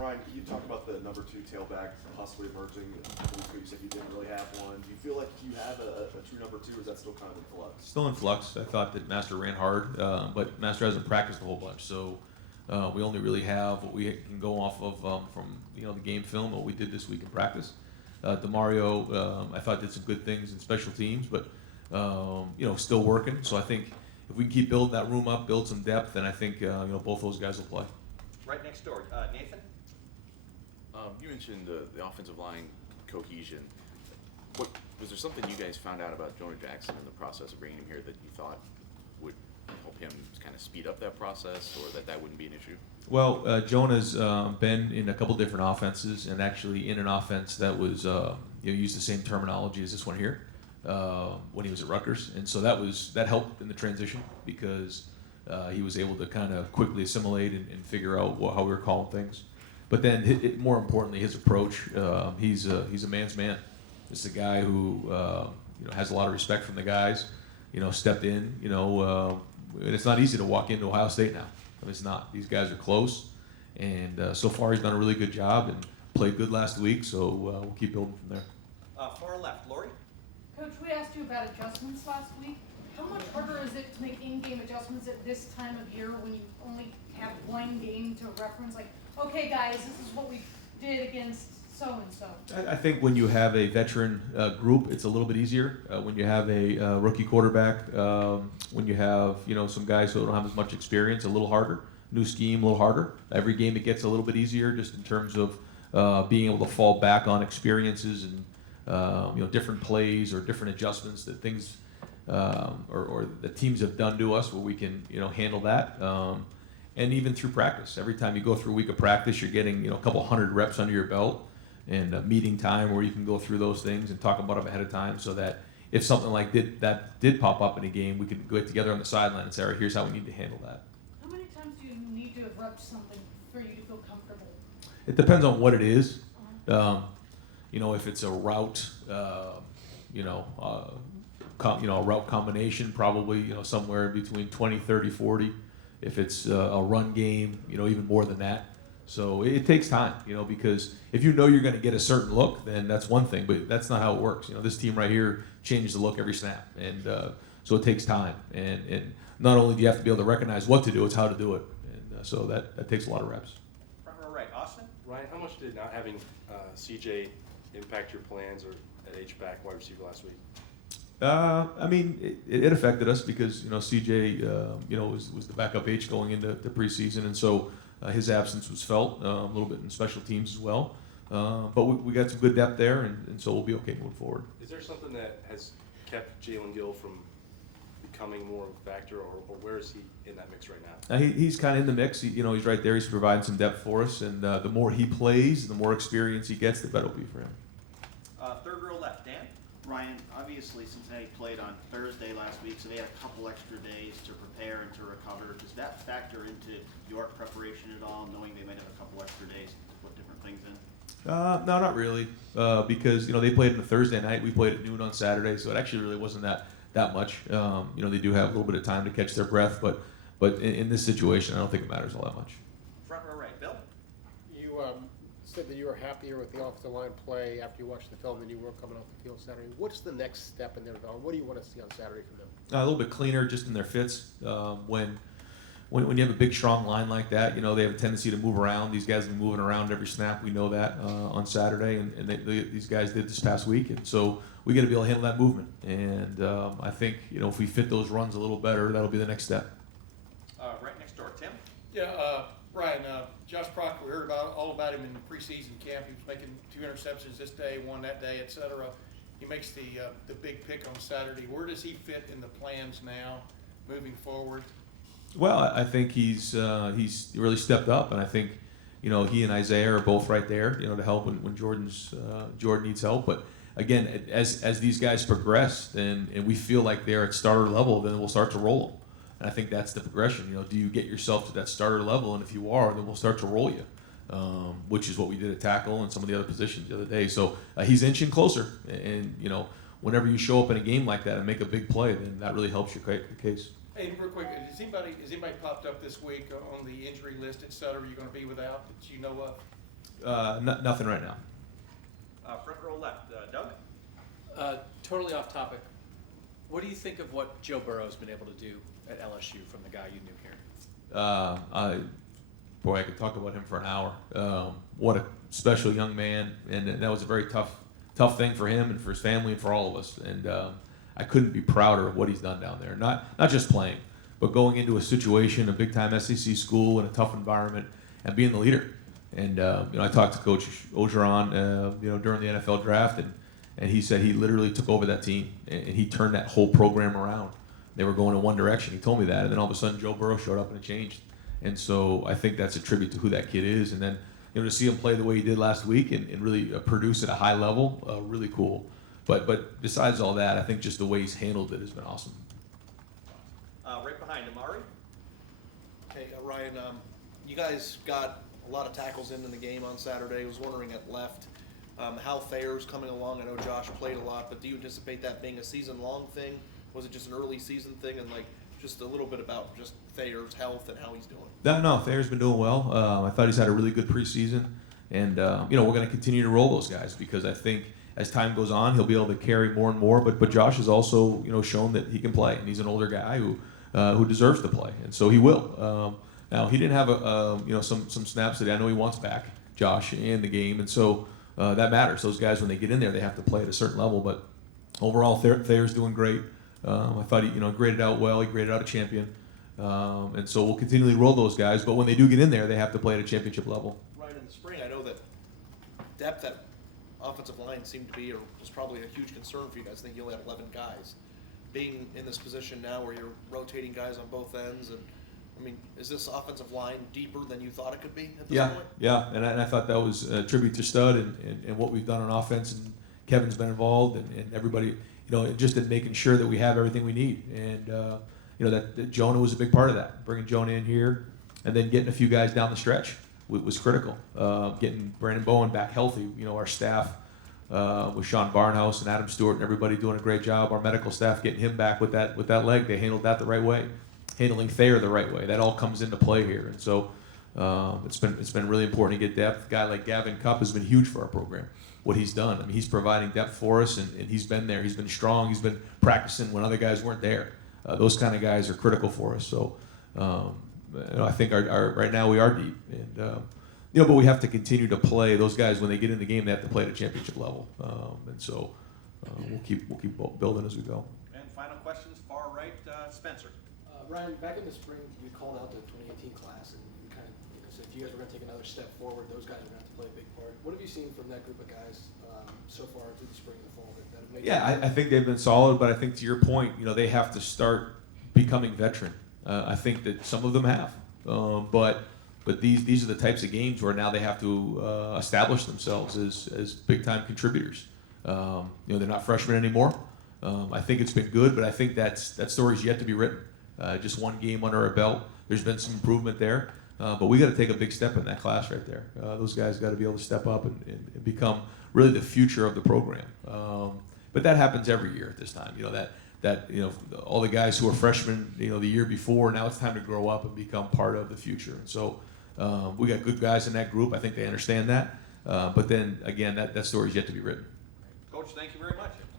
Ryan, you talked about the number 2 tailback possibly emerging. A couple weeks ago you said you didn't really have one. Do you feel like you have a true number 2, or is that still kind of in flux? Still in flux. I thought that Master ran hard, but Master hasn't practiced a whole bunch, so we only really have what we can go off of from the game film, what we did this week in practice. DeMario, I thought did some good things in special teams, but still working. So I think if we can keep building that room up, build some depth, then I think both those guys will play. Right next door, Nathan. You mentioned the offensive line cohesion. Was there something you guys found out about Jonah Jackson in the process of bringing him here that you thought would help him kind of speed up that process, or that wouldn't be an issue? Well, Jonah's been in a couple different offenses, and actually in an offense that was used the same terminology as this one here when he was at Rutgers, and so that helped in the transition because he was able to kind of quickly assimilate and figure out how we were calling things. But then, more importantly, his approach. He's a man's man. It's a guy who has a lot of respect from the guys. Stepped in. And it's not easy to walk into Ohio State now. I mean, it's not. These guys are close, and so far he's done a really good job and played good last week. So we'll keep building from there. Far left, Lori. Coach, we asked you about adjustments last week. How much harder is it to make in-game adjustments at this time of year when you only have one game to reference? Like, okay, guys, this is what we did against so-and-so. I think when you have a veteran group, it's a little bit easier. When you have a rookie quarterback, when you have some guys who don't have as much experience, a little harder. New scheme, a little harder. Every game it gets a little bit easier, just in terms of being able to fall back on experiences and different plays or different adjustments that things or the teams have done to us where we can handle that. And even through practice, every time you go through a week of practice, you're getting a couple hundred reps under your belt, and a meeting time where you can go through those things and talk about them ahead of time, so that if something like that did pop up in a game, we could get together on the sideline and say, all right, here's how we need to handle that. How many times do you need to have repped something for you to feel comfortable? It depends on what it is. If it's a route, a route combination, probably somewhere between 20, 30, 40. If it's a run game, even more than that. So it takes time, because if you're going to get a certain look, then that's one thing, but that's not how it works. This team right here changes the look every snap, and so it takes time. And not only do you have to be able to recognize what to do, it's how to do it, and so that takes a lot of reps. Right, Austin. Ryan, how much did not having CJ impact your plans or at H-back wide receiver last week? It affected us because CJ was the backup H going into the preseason, and so his absence was felt a little bit in special teams as well. But we got some good depth there, and so we'll be okay moving forward. Is there something that has kept Jalen Gill from becoming more of a factor, or where is he in that mix right now? He's kind of in the mix. He's right there. He's providing some depth for us, and the more he plays, the more experience he gets, the better it'll be for him. Third row left, Dan. Ryan, obviously Cincinnati played on Thursday last week, so they had a couple extra days to prepare and to recover. Does that factor into your preparation at all, knowing they might have a couple extra days to put different things in? No, not really, because they played on a Thursday night. We played at noon on Saturday, so it actually really wasn't that much. They do have a little bit of time to catch their breath, but in this situation, I don't think it matters all that much. Front row right, Bill. You said that you were happier with the offensive line play after you watched the film than you were coming off the field Saturday. What's the next step in their development? What do you want to see on Saturday from them? A little bit cleaner, just in their fits. When you have a big, strong line like that, they have a tendency to move around. These guys have been moving around every snap. We know that on Saturday, and these guys did this past week. And so we got to be able to handle that movement. And I think if we fit those runs a little better, that'll be the next step. Right next door, Tim. Yeah, Brian, Josh Proctor, we heard all about him in the preseason camp. He was making 2 interceptions this day, 1 that day, etc. He makes the big pick on Saturday. Where does he fit in the plans now, moving forward? Well, I think he's really stepped up, and I think he and Isaiah are both right there, to help when Jordan needs help. But again, as these guys progress, and we feel like they're at starter level, then we'll start to roll them. And I think that's the progression. Do you get yourself to that starter level? And if you are, then we'll start to roll you, which is what we did at tackle and some of the other positions the other day. So he's inching closer. And whenever you show up in a game like that and make a big play, then that really helps your case. Hey, real quick, has anybody popped up this week on the injury list, etc. You're going to be without that you know of? Nothing right now. Front row left, Doug? Totally off topic. What do you think of what Joe Burrow's been able to do at LSU from the guy you knew here? Boy, I could talk about him for an hour. What a special young man, and that was a very tough thing for him and for his family and for all of us. And I couldn't be prouder of what he's done down there. Not just playing, but going into a situation, a big-time SEC school in a tough environment, and being the leader. And I talked to Coach Ogeron, during the NFL draft, and he said he literally took over that team and he turned that whole program around. They were going in one direction. He told me that, and then all of a sudden Joe Burrow showed up and it changed. And so I think that's a tribute to who that kid is. And then to see him play the way he did last week and really produce at a high level, really cool. But besides all that, I think just the way he's handled it has been awesome. Right behind him, Ari? Hey, Ryan, you guys got a lot of tackles in the game on Saturday. I was wondering at left how Thayer's coming along. I know Josh played a lot, but do you anticipate that being a season-long thing? Was it just an early season thing? And just a little bit about just Thayer's health and how he's doing. No, Thayer's been doing well. I thought he's had a really good preseason. And, we're going to continue to roll those guys because I think as time goes on, he'll be able to carry more and more. But Josh has also, shown that he can play. And he's an older guy who deserves to play. And so he will. Now, he didn't have some snaps that I know he wants back, Josh, in the game. And so that matters. Those guys, when they get in there, they have to play at a certain level. But overall, Thayer's doing great. I thought he, graded out well. He graded out a champion. And so we'll continually roll those guys. But when they do get in there, they have to play at a championship level. Right in the spring, I know that depth at offensive line seemed to be, or was probably a huge concern for you guys. I think you only had 11 guys. Being in this position now where you're rotating guys on both ends, and is this offensive line deeper than you thought it could be at this point? Yeah, and I thought that was a tribute to Stud and what we've done on offense, and Kevin's been involved, and everybody, just in making sure that we have everything we need. And, that Jonah was a big part of that. Bringing Jonah in here and then getting a few guys down the stretch was critical. Getting Brandon Bowen back healthy, our staff with Sean Barnhouse and Adam Stewart and everybody doing a great job. Our medical staff getting him back with that leg. They handled that the right way. Handling Thayer the right way. That all comes into play here. And so it's been really important to get depth. A guy like Gavin Cupp has been huge for our program. What he's done. He's providing depth for us, and he's been there. He's been strong. He's been practicing when other guys weren't there. Those kind of guys are critical for us. So I think our right now we are deep, and but we have to continue to play those guys when they get in the game. They have to play at a championship level, and so we'll keep building as we go. And final questions, far right, Spencer. Ryan, back in the spring, you called out the 2018 class and you kind of said if you guys were going to take another step forward, those guys are going to have to play a big part. What have you seen from that group of guys so far through the spring and the fall that have made I think they've been solid, but I think to your point, they have to start becoming veteran. I think that some of them have, but these are the types of games where now they have to establish themselves as big time contributors. They're not freshmen anymore. I think it's been good, but I think that story's yet to be written. Just one game under our belt. There's been some improvement there, but we got to take a big step in that class right there. Those guys got to be able to step up and become really the future of the program. But that happens every year at this time. All the guys who were freshmen, the year before, now it's time to grow up and become part of the future. And so we got good guys in that group. I think they understand that. But then again, that story's yet to be written. Coach, thank you very much.